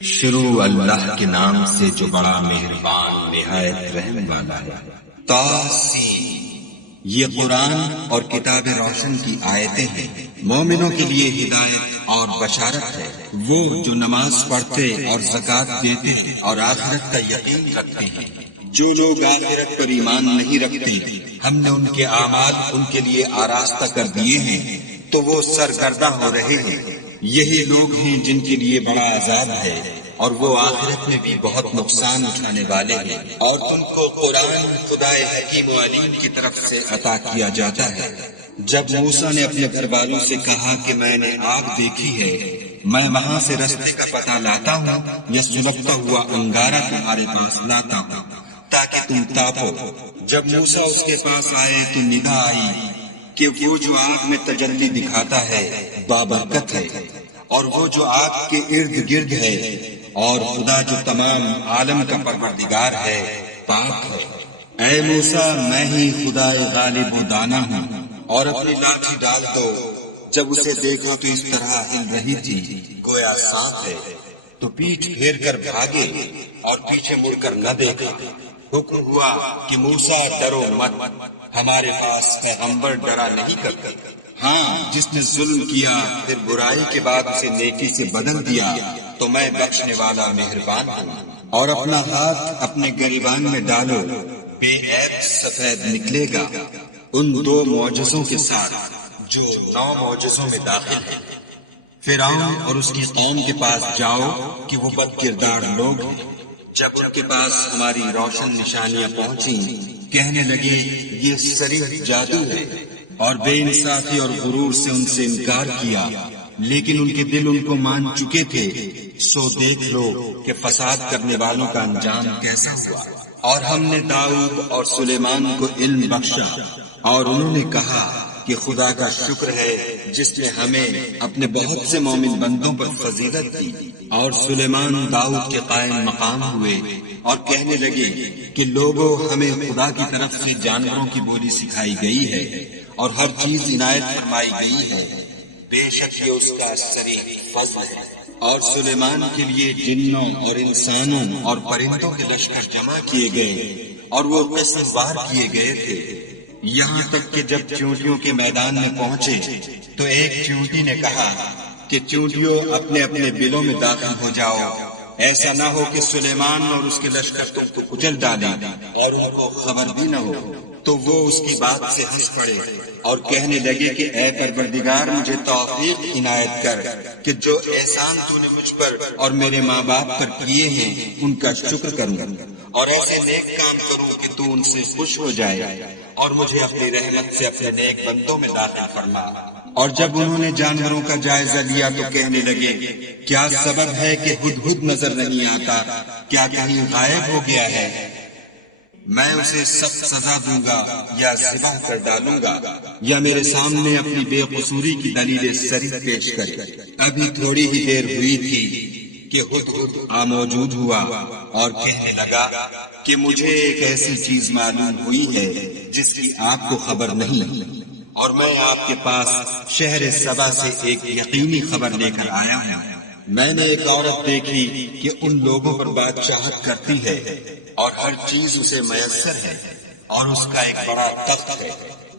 شروع اللہ کے نام سے جو بڑا مہربان نہایت رحم والا ہے۔ تاسین، یہ قرآن اور کتاب روشن کی آیتیں ہیں، مومنوں کے لیے ہدایت اور بشارت ہے۔ وہ جو نماز پڑھتے اور زکوٰۃ دیتے اور آخرت کا یقین رکھتے ہیں۔ جو لوگ آخرت پر ایمان نہیں رکھتے، ہم نے ان کے اعمال ان کے لیے آراستہ کر دیے ہیں تو وہ سرگردہ ہو رہے ہیں۔ یہی لوگ ہیں جن کے لیے بڑا عذاب ہے اور وہ آخرت میں بھی بہت نقصان اٹھانے والے ہیں۔ اور تم کو قرآن خدائے حکیم و علیم کی طرف سے عطا کیا جاتا ہے۔ جب موسیٰ نے اپنے گھر والوں سے کہا کہ میں نے آگ دیکھی ہے، میں وہاں سے رستے کا پتہ لاتا ہوں یا سلگتا ہوا انگارہ تمہارے پاس لاتا ہوں تاکہ تم تاپو۔ جب موسیٰ اس کے پاس آئے تو ندا آئی کہ وہ جو آگ میں تجلی دکھاتا ہے بابرکت ہے، اور وہ جو آگ کے ارد گرد ہے، اور خدا جو تمام عالم کا پروردگار ہے پاک ہے۔ اے موسیٰ، میں ہی خدائے غالب و دانا ہوں، اور اپنی لاٹھی ڈال دو۔ جب اسے دیکھا تو اس طرح ہل رہی تھی گویا سانپ ہے، تو پیٹھ پھیر کر بھاگے اور پیچھے مڑ کر نہ دیکھا۔ حکم ہوا کہ موسیٰ ڈرو مت، ہمارے پاس پیغمبر ڈرا نہیں کرتا۔ ہاں، جس نے ظلم کیا پھر برائی کے بعد اسے نیکی سے بدل دیا تو میں بخشنے والا مہربان ہوں۔ اور اپنا ہاتھ اپنے گریبان میں ڈالو، بے عیب سفید نکلے گا، ان 2 معجزوں کے ساتھ جو 9 معجزوں میں داخل ہیں۔ فرعون اور اس کی قوم کے پاس جاؤ کہ وہ بد کردار لوگ ہیں۔ جب ان کے پاس ہماری روشن نشانیاں پہنچیں، کہنے لگے یہ صریح جادو ہے، اور بے انصافی اور غرور سے ان سے انکار کیا، لیکن ان کے دل ان کو مان چکے تھے۔ سو دیکھ لو کہ فساد کرنے والوں کا انجام کیسا ہوا۔ اور ہم نے داؤد اور سلیمان کو علم بخشا، اور انہوں نے کہا کہ خدا کا شکر ہے جس نے ہمیں اپنے بہت سے مومن بندوں پر فضیلت دی۔ اور سلیمان داؤد کے قائم مقام ہوئے اور کہنے لگے کہ لوگوں، ہمیں خدا کی طرف سے جانوروں کی بولی سکھائی گئی ہے اور ہر چیز عنایت فرمائی گئی ہے، بے شک یہ اس کا صریح فضل ہے۔ اور سلیمان کے لیے جنوں اور انسانوں اور پرندوں کے لشکر جمع کیے گئے اور وہ قسم وار کیے گئے تھے، یہاں تک کہ جب چیونٹیوں کے میدان میں پہنچے تو ایک چیونٹی نے کہا کہ چیونٹیوں اپنے اپنے بلوں میں داخل ہو جاؤ، ایسا نہ ہو کہ سلیمان اور اس کے لشکر تم کو کچل ڈالیں اور ان کو خبر بھی نہ ہو۔ تو وہ اس کی بات سے ہنس پڑے اور کہنے لگے کہ اے پروردگار، مجھے توفیق عنایت کر کہ جو احسان تو نے مجھ پر اور میرے ماں باپ پر کیے ہیں ان کا شکر کروں، اور ایسے نیک کام کروں کہ تو ان سے خوش ہو جائے، اور مجھے اپنی رحمت سے اپنے نیک بندوں میں داخل فرما۔ اور جب انہوں نے جانوروں کا جائزہ لیا تو کہنے لگے کیا سبب ہے کہ ہدہد نظر نہیں آتا، کیا کہیں غائب ہو گیا ہے؟ میں اسے سخت سزا دوں گا یا ذبح کر ڈالوں گا، یا میرے سامنے اپنی بے قصوری کی دلیل صریح پیش کرے۔ ابھی تھوڑی ہی دیر ہوئی تھی کہ ہدہد موجود ہوا اور کہنے لگا کہ مجھے ایک ایسی چیز معلوم ہوئی ہے جس کی آپ کو خبر نہیں، اور میں آپ کے پاس شہر سبا سے ایک یقینی خبر لے کر آیا ہوں۔ میں نے ایک عورت دیکھی کہ ان لوگوں پر بادشاہت کرتی ہے اور ہر چیز اسے میسر ہے، اور اس کا ایک بڑا تخت ہے۔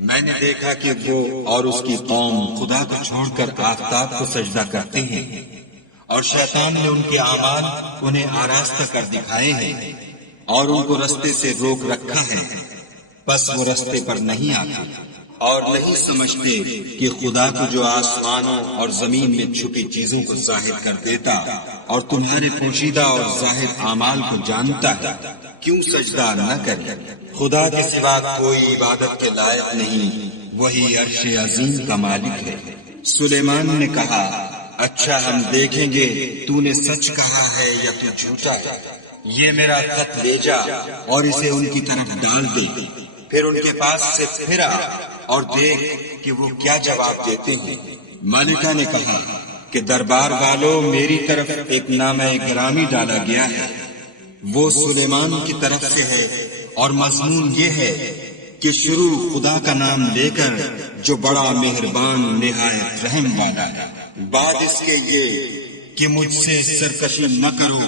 میں نے دیکھا کہ وہ اور اس کی قوم خدا کو چھوڑ کر آفتاب کو سجدہ کرتے ہیں، اور شیطان نے ان کے اعمال انہیں آراستہ کر دکھائے ہیں اور ان کو رستے سے روک رکھا ہے، بس وہ رستے پر نہیں آتے اور نہیں سمجھتے کہ خدا کو جو آسمانوں اور زمین میں چھپی چیزوں کو ظاہر کر دیتا اور تمہارے پوشیدہ اور ظاہر اعمال کو جانتا ہے، کیوں سجدہ نہ کرے؟ خدا کے سوا کوئی عبادت کے لائق نہیں، وہی عرش عظیم کا مالک ہے۔ سلیمان نے کہا اچھا، ہم دیکھیں گے تو نے سچ کہا ہے یا تو جھوٹا ہے۔ یہ میرا خط لے جا اور اسے ان کی طرف ڈال دے۔ پھر ان کے پاس سے پھرا اور دیکھ کہ وہ کیا جواب دیتے ہیں۔ ملکہ نے کہا کہ دربار والوں، میری طرف ایک نامہ گرامی ڈالا گیا ہے، وہ سلیمان کی طرف سے ہے، اور مضمون یہ ہے کہ شروع خدا کا نام لے کر جو بڑا مہربان نہایت رحم والا ہے، بعد اس کے یہ کہ مجھ سے سرکشی نہ کرو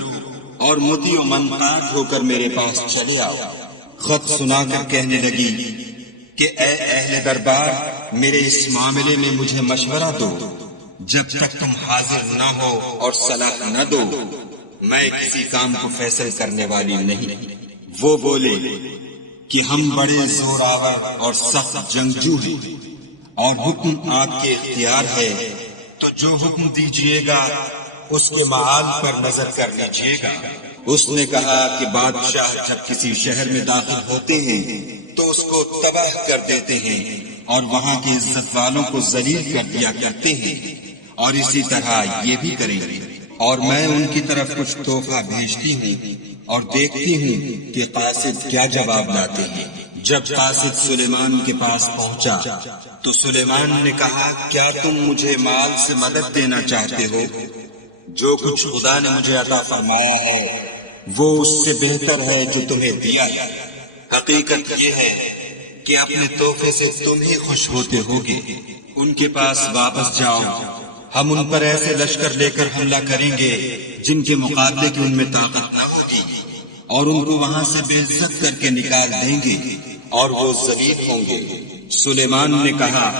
اور مطیع و منقاد ہو کر میرے پاس چلے آؤ۔ خط سنا کر کہنے لگی کہ اے اہل دربار، میرے اس معاملے میں مجھے مشورہ دو، جب تک تم حاضر نہ ہو اور صلاح نہ دو میں کسی کام کو فیصل کرنے والی نہیں۔ وہ بولے کہ ہم بڑے زوراور اور سخت جنگجو ہیں اور حکم آپ کے اختیار ہے، تو جو حکم دیجیے گا اس کے معال پر نظر کر لیجیے گا۔ اس نے کہا کہ بادشاہ جب کسی شہر میں داخل ہوتے ہیں تو اس کو تباہ کر دیتے ہیں اور وہاں کے عزت والوں کو ذلیل کر دیا کرتے ہیں، اور اسی طرح یہ بھی کریں گے۔ اور میں ان کی طرف کچھ تحفہ بھیجتی ہوں اور دیکھتی ہوں کہ قاصد کیا جواب لاتے ہیں۔ جب قاصد سلیمان کے پاس پہنچا تو سلیمان نے کہا، کیا تم مجھے مال سے مدد دینا چاہتے ہو؟ جو کچھ خدا نے مجھے عطا فرمایا ہے وہ اس سے بہتر ہے جو تمہیں دیا ہے۔ حقیقت یہ ہے کہ اپنے تحفے سے تم ہی خوش ہوتے ہوگے۔ ان کے پاس واپس جاؤ، ہم ان پر ایسے لشکر لے کر حملہ کریں گے جن کے مقابلے کی ان میں طاقت نہ ہوگی، اور ان کو وہاں سے بے عزت کر کے نکال دیں گے اور وہ ذلیل ہوں گے۔ سلیمان نے کہا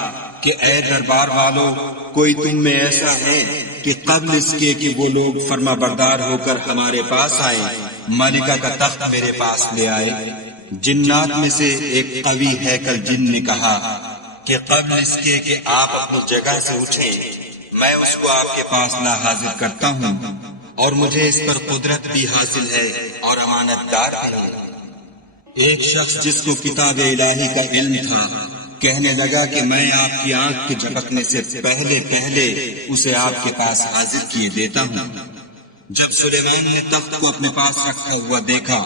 کہ اے دربار والو، کوئی تم میں ایسا ہے کہ قبل اس کے کہ وہ لوگ فرما بردار ہو کر ہمارے پاس آئیں، ملکہ کا تخت میرے پاس لے آئے؟ جنات میں سے ایک قوی ہیکل جن نے کہا کہ قبل اس کے کہ آپ اپنی جگہ سے اٹھیں میں اس کو آپ کے پاس لا حاضر کرتا ہوں، اور مجھے اس پر قدرت بھی حاصل ہے اور امانت دار بھی ہوں۔ ایک شخص جس کو کتاب الہی کا علم تھا کہنے لگا کہ میں آپ کی آنکھ کے جھپکنے سے پہلے اسے آپ کے پاس حاضر کیے دیتا ہوں۔ جب سلیمان نے تخت کو اپنے پاس رکھا ہوا دیکھا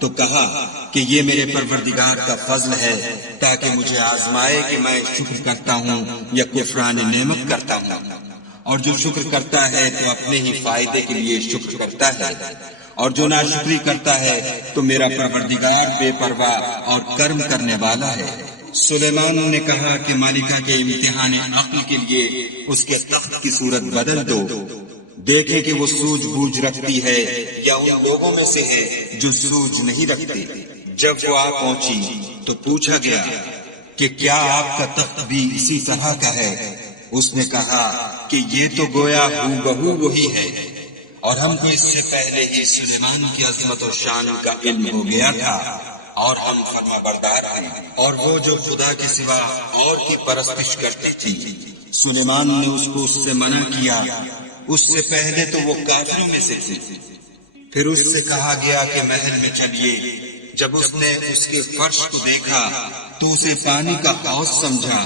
تو کہا کہ یہ میرے پروردگار کا فضل ہے تاکہ مجھے آزمائے کہ میں شکر کرتا ہوں یا کفران نعمت کرتا ہوں، اور جو شکر کرتا ہے تو اپنے ہی فائدے کے لیے شکر کرتا ہے، اور جو ناشکری کرتا ہے تو میرا پروردگار بے پرواہ اور کرم کرنے والا ہے۔ سلیمان نے کہا کہ ملکہ کے امتحان عقل کے لیے اس کے تخت کی صورت بدل دو، دیکھیں کہ وہ سوجھ بوجھ رکھتی ہے یا ان لوگوں میں سے ہے جو سوجھ نہیں رکھتے۔ جب وہ آ پہنچی تو پوچھا گیا کہ کیا آپ کا تخت بھی اسی طرح کا ہے؟ اس نے کہا کہ یہ تو گویا ہو بہو وہی ہے، اور ہم کو اس سے پہلے ہی سلیمان کی عظمت و شان کا علم ہو گیا تھا اور ہم فرما بردار ہیں۔ اور وہ جو خدا کے سوا اور کی پرستش کرتی تھی، سلیمان نے اس کو اس سے منع کیا۔ اس سے پہلے تو وہ کافروں میں سے تھی۔ پھر اس سے کہا گیا کہ محل میں چلیے۔ جب اس نے اس کے فرش کو دیکھا تو اسے پانی کا حوض سمجھا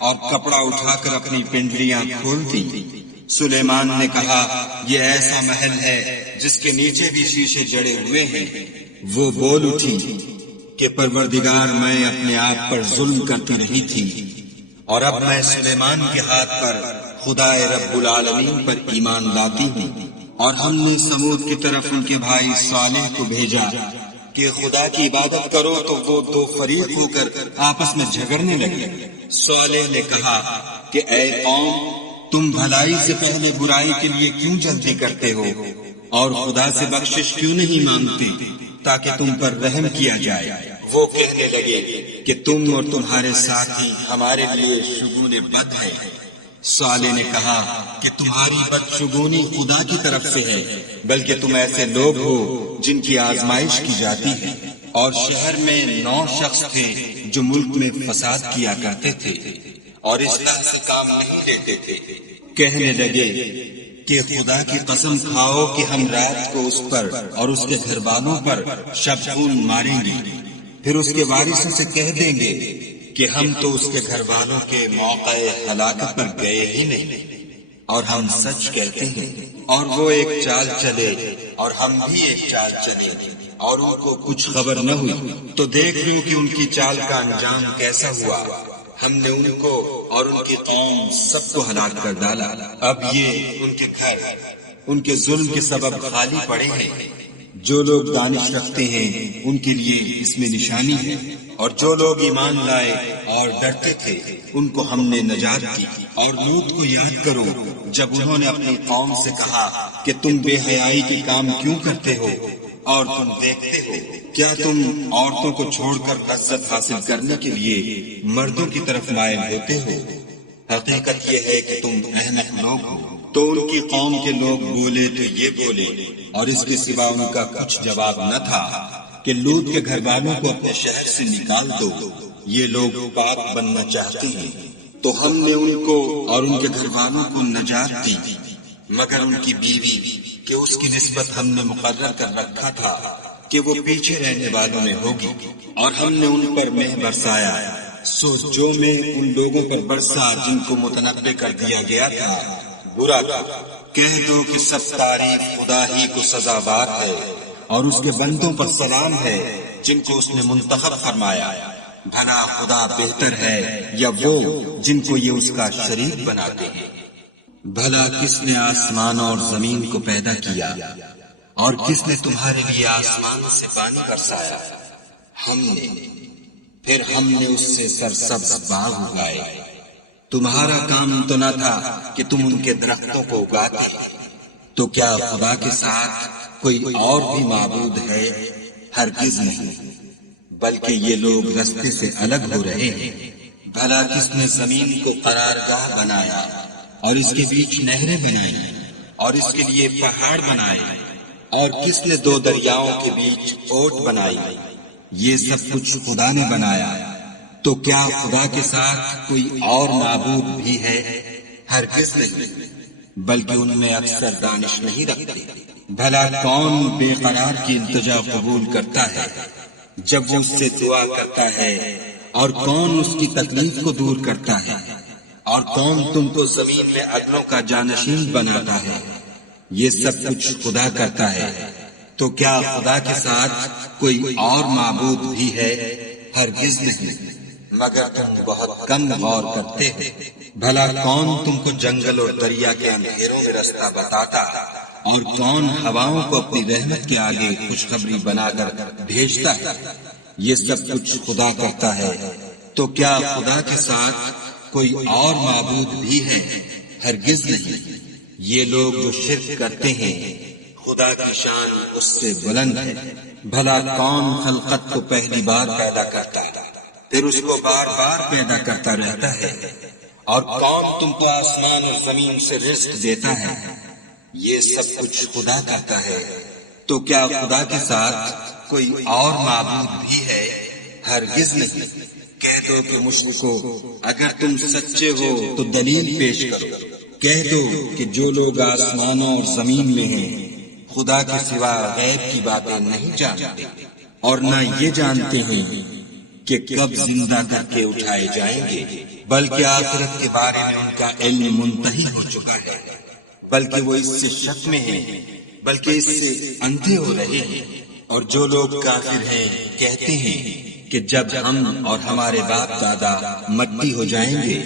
اور کپڑا اٹھا کر اپنی پنڈلیاں کھول دی۔ سلیمان نے کہا یہ ایسا محل ہے جس کے نیچے بھی شیشے جڑے ہوئے ہیں۔ وہ بول اٹھی کہ پروردگار میں اپنے آپ پر ظلم کرتی رہی تھی، اور اب میں سلیمان کے ہاتھ پر خدا رب العالمین پر ایمان لاتی ہوں۔ اور ہم نے سمود کی طرف ان کے بھائی صالح کو بھیجا کہ خدا کی عبادت کرو، تو وہ دو فریق ہو کر آپس میں جھگڑنے لگے۔ صالح نے کہا کہ اے قوم، تم بھلائی سے پہلے برائی کے لیے کیوں جلدی کرتے ہو، اور خدا سے بخشش کیوں نہیں مانگتے تاکہ تم پر رحم کیا جائے؟ وہ کہنے لگے کہ تم اور تمہارے ساتھی ہمارے لیے شگون بد ہے۔ صالح نے کہا کہ تمہاری بدشگونی خدا کی طرف سے ہے، بلکہ تم ایسے لوگ ہو جن کی آزمائش کی جاتی ہے۔ اور شہر میں 9 شخص تھے جو ملک میں فساد کیا کرتے تھے اور اصلاح سے کام نہیں لیتے تھے۔ کہنے لگے کہ خدا کی قسم کھاؤ کہ ہم رات کو اس پر اور اس کے گھر والوں پر شبخون ماریں گے، پھر اس کے وارثوں سے کہہ دیں گے کہ ہم تو اس کے گھر والوں کے موقع ہلاکت پر گئے ہی نہیں، اور ہم سچ کہتے ہیں۔ اور وہ ایک چال چلے اور ہم بھی ایک چال چلے، اور ان کو کچھ خبر نہ ہوئی۔ تو دیکھ لو کہ ان کی چال کا انجام کیسا ہوا۔ ہم نے ان کو اور ان کی قوم سب کو ہلاک کر ڈالا۔ اب یہ ان کے گھر ان کے ظلم کے سبب خالی پڑے ہیں، جو لوگ دانش رکھتے ہیں ان کے لیے اس میں نشانی ہے، اور جو لوگ ایمان لائے اور ڈرتے تھے ان کو ہم نے نجات دی۔ اور لوط کو یاد کرو جب انہوں نے اپنی قوم سے کہا کہ تم بے حیائی کے کام کیوں کرتے ہو اور تم دیکھتے ہو، کیا تم عورتوں کو چھوڑ کر لذت حاصل کرنے کے لیے مردوں کی طرف مائل ہوتے ہو؟ حقیقت یہ ہے کہ تم احمق لوگ ہو۔ تو ان کی قوم کے لوگ بولے تو یہ بولے، اور اس کے سوا ان کا کچھ جواب نہ تھا کہ لوط کے گھر والوں کو اپنے شہر سے نکال دو، یہ لوگ پاک بننا چاہتے ہیں۔ تو ہم نے ان کو اور ان کے گھر والوں کو نجات دی، مگر ان کی بیوی کہ اس کی نسبت ہم نے مقرر کر رکھا تھا کہ وہ پیچھے رہنے والوں میں ہوگی، اور ہم نے ان پر مہ برسایا، سو جو میں ان لوگوں پر برسا جن کو متنبع کر دیا گیا تھا برا تھا۔ کہہ دو کہ سب تعریف خدا ہی کو سزاوار ہے، اور اس کے بندوں پر سلام ہے جن کو اس نے منتخب فرمایا۔ بھلا خدا بہتر ہے یا وہ جن کو یہ اس کا شریک بناتے ہیں؟ بھلا کس نے آسمان اور زمین کو پیدا کیا، اور کس نے تمہارے لیے آسمان سے پانی برسایا؟ ہم نے، پھر ہم نے اس سے سرسبز باغ اگائے۔ تمہارا کام تو نہ تھا کہ تم ان کے درختوں کو اگاتے، تو کیا خدا کے ساتھ کوئی اور بھی معبود ہے؟ ہرگز نہیں، بلکہ یہ لوگ رستے سے الگ ہو رہے ہیں۔ بھلا کس نے زمین کو قرارگاہ بنایا اور اس کے بیچ نہریں بنائی اور اس کے لیے پہاڑ بنائے، اور کس نے دو دریاؤں کے بیچ اوٹ بنائی؟ یہ سب کچھ خدا نے بنایا۔ تو کیا خدا کے ساتھ کوئی اور معبود بھی ہے؟ ہرگز نہیں، بلکہ ان میں اکثر دانش نہیں رکھتے۔ بھلا کون بے قرار کی التجا قبول کرتا ہے جب وہ اس سے دعا کرتا ہے، اور کون اس کی تکلیف کو دور کرتا ہے، اور کون تم کو زمین میں عدلوں کا جانشین بناتا ہے؟ یہ سب کچھ خدا کرتا ہے۔ تو کیا خدا کے ساتھ کوئی اور معبود بھی ہے؟ ہرگز نہیں، مگر تم بہت کم غور کرتے ہو۔ بھلا کون تم کو جنگل اور دریا کے اندھیروں میں رستہ بتاتا، اور کون ہواؤں کو اپنی رحمت کے آگے خوشخبری بنا کر بھیجتا ہے؟ یہ سب کچھ خدا کرتا ہے۔ تو کیا خدا کے ساتھ کوئی اور معبود بھی ہے؟ ہرگز نہیں۔ یہ لوگ جو شرک کرتے ہیں خدا کی شان اس سے بلند ہے۔ بھلا کون خلقت کو پہلی بار پیدا کرتا پھر اس کو بار بار پیدا کرتا رہتا ہے؟ اور کون تم کو آسمان اور زمین سے رزق دیتا ہے؟ یہ سب کچھ خدا کرتا ہے۔ تو کیا خدا کے ساتھ کوئی اور معبود بھی ہے؟ ہرگز نہیں۔ کہہ دو کہ مشرکو، اگر تم سچے ہو تو دلیل پیش کرو۔ کہہ دو کہ جو لوگ آسمانوں اور زمین میں ہیں خدا کے سوا غیب کی باتیں نہیں جانتے، اور نہ یہ جانتے ہیں کہ کب زندہ کر کے اٹھائے جائیں گے، بلکہ آخرت کے بارے میں ان کا علم منتہی ہو چکا ہے، بلکہ وہ اس سے شک میں ہیں، بلکہ اس سے اندھے ہو رہے ہیں۔ اور جو لوگ کافر ہیں کہتے ہیں کہ جب ہم اور ہمارے باپ دادا مٹی ہو جائیں گے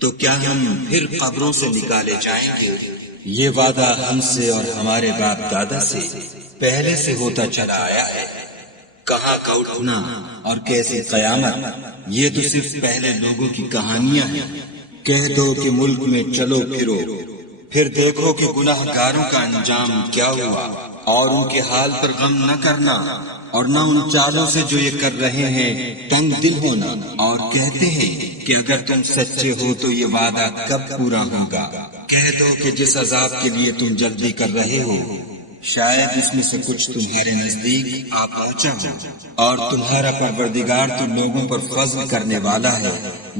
تو کیا ہم پھر قبروں سے نکالے جائیں گے؟ یہ وعدہ ہم سے اور ہمارے باپ دادا سے پہلے سے ہوتا چلا آیا ہے۔ کہاں کا اٹھنا اور کیسے قیامت، یہ تو صرف پہلے لوگوں کی کہانیاں ہیں۔ کہہ دو کہ ملک میں چلو پھرو، پھر دیکھو کہ گناہ گاروں کا انجام کیا ہوا، اور ان کے حال پر غم نہ کرنا، اور نہ ان چالوں سے جو یہ کر رہے ہیں تنگ دل ہونا، اور کہتے ہیں کہ اگر تم سچے ہو تو یہ وعدہ کب پورا ہوگا؟ کہہ دو کہ جس عذاب کے لیے تم جلدی کر رہے ہو شاید اس میں سے کچھ تمہارے نزدیک آ پہنچا ہو، اور تمہارا پروردگار تو لوگوں پر فضل کرنے والا ہے،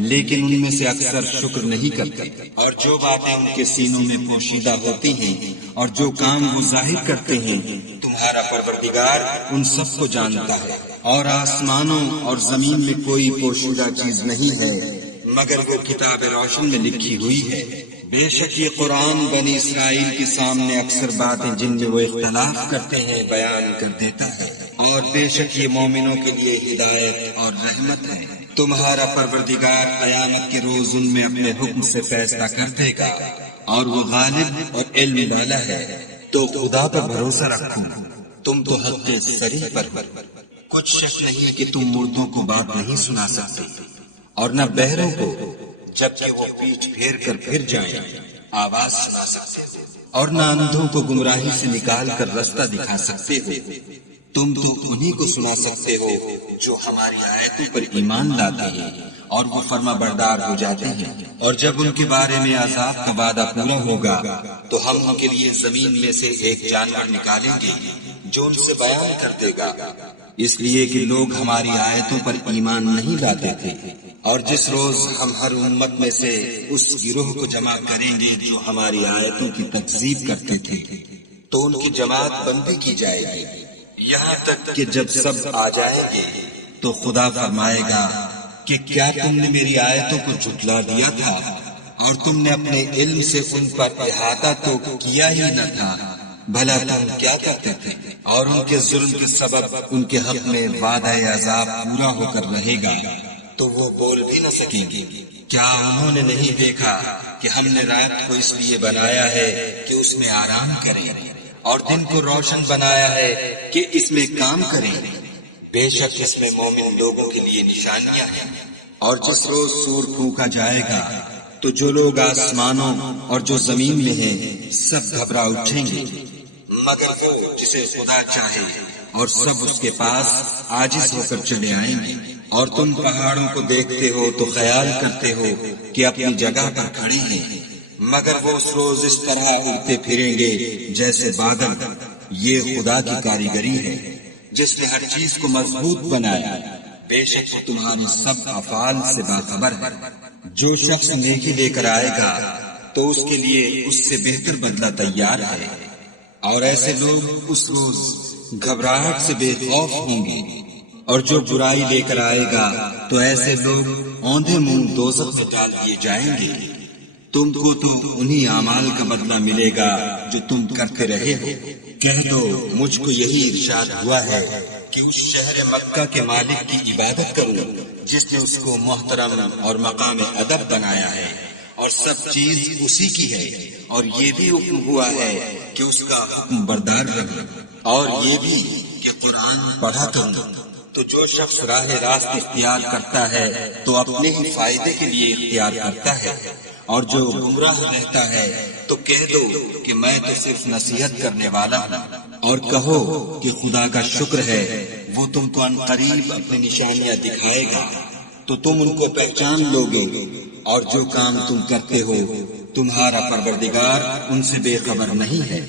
لیکن ان میں سے اکثر شکر نہیں کرتے۔ اور جو باتیں ان کے سینوں میں پوشیدہ ہوتی ہیں اور جو کام وہ ظاہر کرتے ہیں تمہارا پروردگار ان سب کو جانتا ہے۔ اور آسمانوں اور زمین میں کوئی پوشیدہ چیز نہیں ہے مگر وہ کتاب روشن میں لکھی ہوئی ہے۔ بے شک یہ قرآن بنی اسرائیل کے سامنے اکثر باتیں جن میں وہ اختلاف کرتے ہیں بیان کر دیتا ہے، اور بے شک یہ مومنوں کے لیے ہدایت اور رحمت ہے۔ تمہارا پروردگار قیامت کے روز ان میں اپنے حکم سے فیصلہ کر دے گا، اور وہ غالب اور علم والا ہے۔ تو خدا پر بھروسہ رکھو تم تو حق کے صریح پر ہو۔ کچھ شک نہیں کہ تم مردوں کو بات نہیں سنا سکتے، اور نہ بہروں کو جبکہ وہ پیٹھ پھیر کر پھر جائیں آواز سنا سکتے ہو، اور نہ اندھوں کو گمراہی سے نکال کر رستہ دکھا سکتے ہو۔ تم تو انہی کو سنا سکتے ہو جو ہماری آیتوں پر ایمان لاتے ہیں اور وہ فرما بردار ہو جاتے ہیں، اور جب ان کے بارے میں عذاب کا وعدہ پورا ہوگا تو ہم ان کے لیے زمین میں سے ایک جانور نکالیں گے جو ان سے بیان کر دے گا، اس لیے کہ لوگ ہماری آیتوں پر ایمان نہیں لاتے تھے۔ اور جس روز ہم ہر امت میں سے اس گروہ کو جمع کریں گے جو ہماری آیتوں کی تکذیب کرتے تھے تو ان کی جماعت بندی کی جائے گی، یہاں تک کہ جب سب آ جائیں گے تو خدا فرمائے گا کہ کیا تم نے میری آیتوں کو جھٹلا دیا تھا اور تم نے اپنے علم سے ان پر احاطہ تو کیا ہی نہ تھا، بھلا تم کیا کرتے تھے؟ اور ان کے ظلم کے سبب ان کے حق میں وعدہ عذاب پورا ہو کر رہے گا تو وہ بول بھی نہ سکیں گے۔ کیا انہوں نے نہیں دیکھا کہ ہم نے رات کو اس لیے بنایا ہے کہ اس میں آرام کریں، اور دن کو روشن بنایا ہے کہ اس میں کام کریں؟ بے شک اس میں مومن لوگوں کے لیے نشانیاں ہیں۔ اور جس روز سور پھونکا جائے گا تو جو لوگ آسمانوں اور جو زمین میں ہیں سب گھبرا اٹھیں گے، مگر وہ جسے خدا چاہے، اور سب اس کے پاس عاجز ہو کر چلے آئیں گے۔ اور تم پہاڑوں کو دیکھتے ہو تو خیال کرتے ہو کہ اپنی جگہ پر کھڑے ہیں، مگر وہ اس روز اس طرح اڑتے پھریں گے جیسے بادل۔ یہ خدا کی کاریگری ہے جس نے ہر چیز کو مضبوط بنایا، بے شک وہ تمہارے سب افعال سے باخبر ہے۔ جو شخص نیکی لے کر آئے گا تو اس کے لیے اس سے بہتر بدلہ تیار ہے، اور ایسے لوگ اس روز گھبراہٹ سے بے خوف ہوں گے۔ اور جو برائی لے کر آئے گا تو ایسے لوگ اوندھے منہ دوزخ میں ڈال دیے جائیں گے۔ تم کو تو انہی اعمال کا بدلہ ملے گا جو تم کرتے رہے ہو۔ کہہ دو مجھ کو یہی ارشاد ہوا ہے کہ اس شہر مکہ کے مالک کی عبادت کروں جس نے اس کو محترم اور مقام ادب بنایا ہے، اور سب چیز اسی کی ہے، اور یہ بھی حکم ہوا ہے کہ اس کا حکم بردار رہو، اور یہ بھی کہ قرآن پڑھا کروں۔ تو جو شخص راہ راست اختیار کرتا ہے تو اپنے ہی فائدے کے لیے اختیار کرتا ہے، اور جو گمراہ رہتا ہے تو کہہ دو کہ میں تو صرف نصیحت کرنے والا ہوں، اور کہو کہ خدا کا شکر ہے وہ تم کو عنقریب اپنی نشانیاں دکھائے گا تو تم ان کو پہچان لو گے، اور جو کام تم کرتے ہو تمہارا پروردگار ان سے بے خبر نہیں ہے۔